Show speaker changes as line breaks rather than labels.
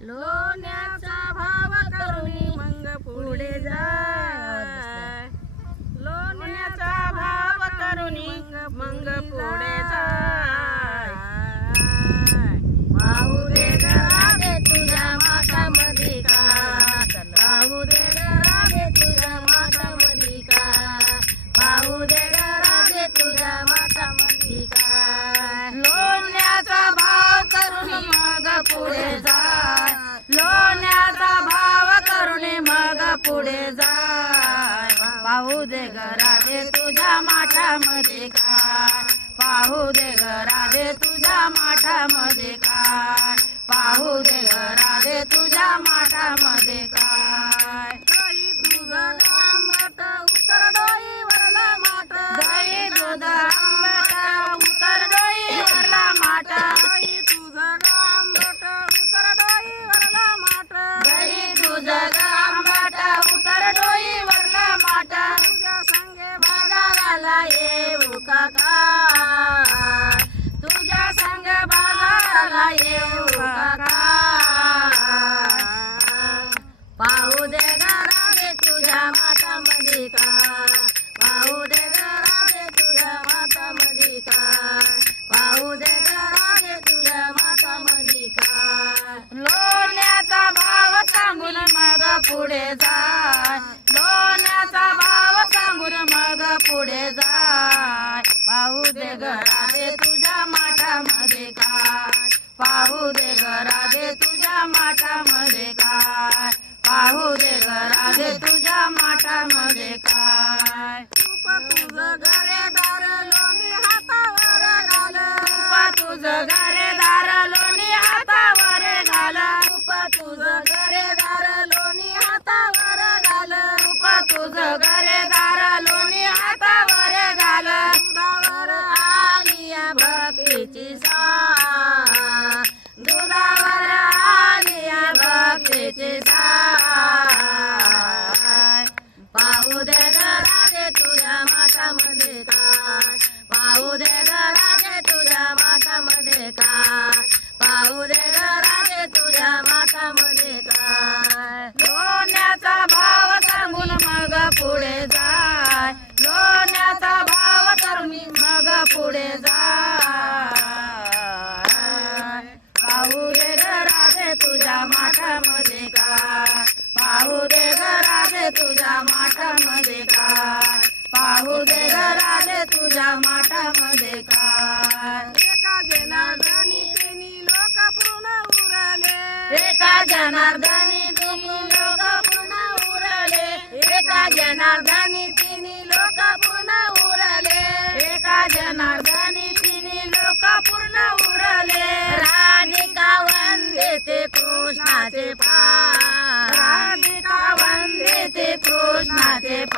लोण्याचा
तुझ्या माठामध्ये
काय? पाहू दे ग राधे तुझ्या माठामध्ये काय? पाहू दे ग राधे तुझ्या माठामध्ये काय? तुझं आंबट उतर डोई वरला माठ दही दूध आंबट उतर डोई वरला माठ तुझं आंबट उतर डोई वरला माठ दही दूध
दे ग राधे तुझ्या माता का? पाहू दे ग राधे तुझ्या माता का? पाहू दे ग राधे तुझ्या माता मधिका
लोण्याचा भाव सांगून मग पुढे जा. लोण्याचा भाव सांगून मग पुढे जा. पाहू दे घरा राधे तुझ्या माठामध्ये काय पाहू दे घरा राधे तुझ्या माठामध्ये काय माठामध्ये काय? तुझं घरेदार लोणी हातावर घाल तुझं घरेदार लोणी हातावर घाल तुझं घरेदार लोणी हातावर घाल तुझं घरेदार लोणी हातावर घाल दुधावर आलिया भक्तीची सा
काय
एका जनार्दनी तिन्ही लोक पूर्ण उरले. एका जनार्दनी तिन्ही लोक पूर्ण उरले. एका जनार्दनी तिन्ही लोक पूर्ण उरले. एका जनार्दनी तिन्ही लोक पूर्ण उरले.
राधिका वंदे ते कृष्णाचे पाय
राधिका वंदे ते कृष्णाचे पाय